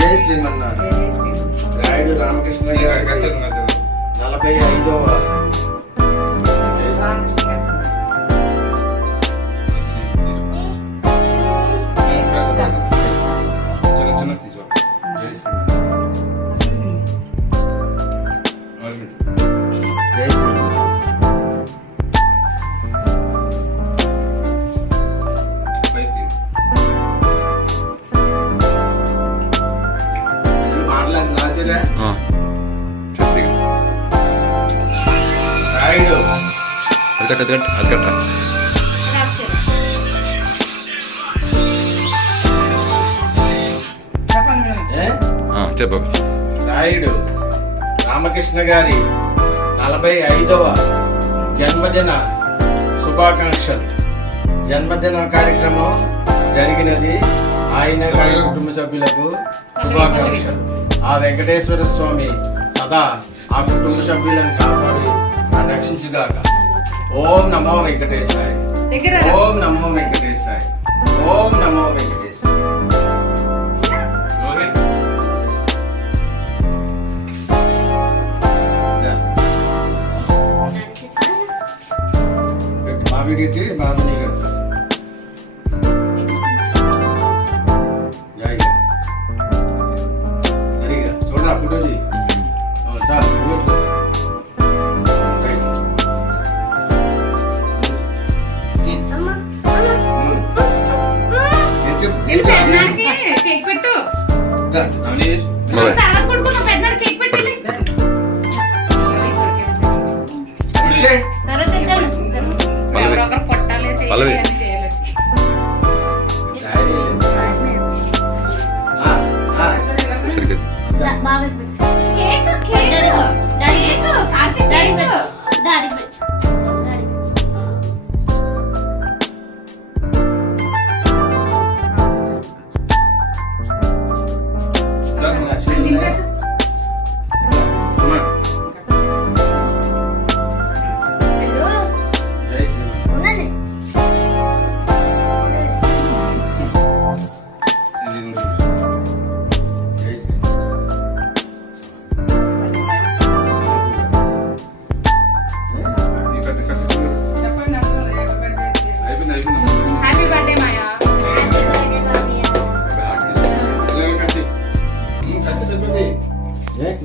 జై శ్రీమన్నాథ్. రాయుడు రామకృష్ణ గారి 45వ రాయుడు రామకృష్ణ గారి 45వ జన్మదిన శుభాకాంక్షలు. జన్మదిన కార్యక్రమం జరిగినది. ఆయన గారి కుటుంబ సభ్యులకు శుభాకాంక్షలు. ఆ వెంకటేశ్వర స్వామి సదా ఆ కుటుంబ సభ్యులను కాపాడి రక్షించుగాక. ఓం నమో వెంకటేశాయ. ఓం నమో వెంకటేశాయ. ఓం నమో వెంకటేశాయ. బాబుకి బాబుని సరిగా చూడరా ఫోటోది చాలు.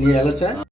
నీ ఎలా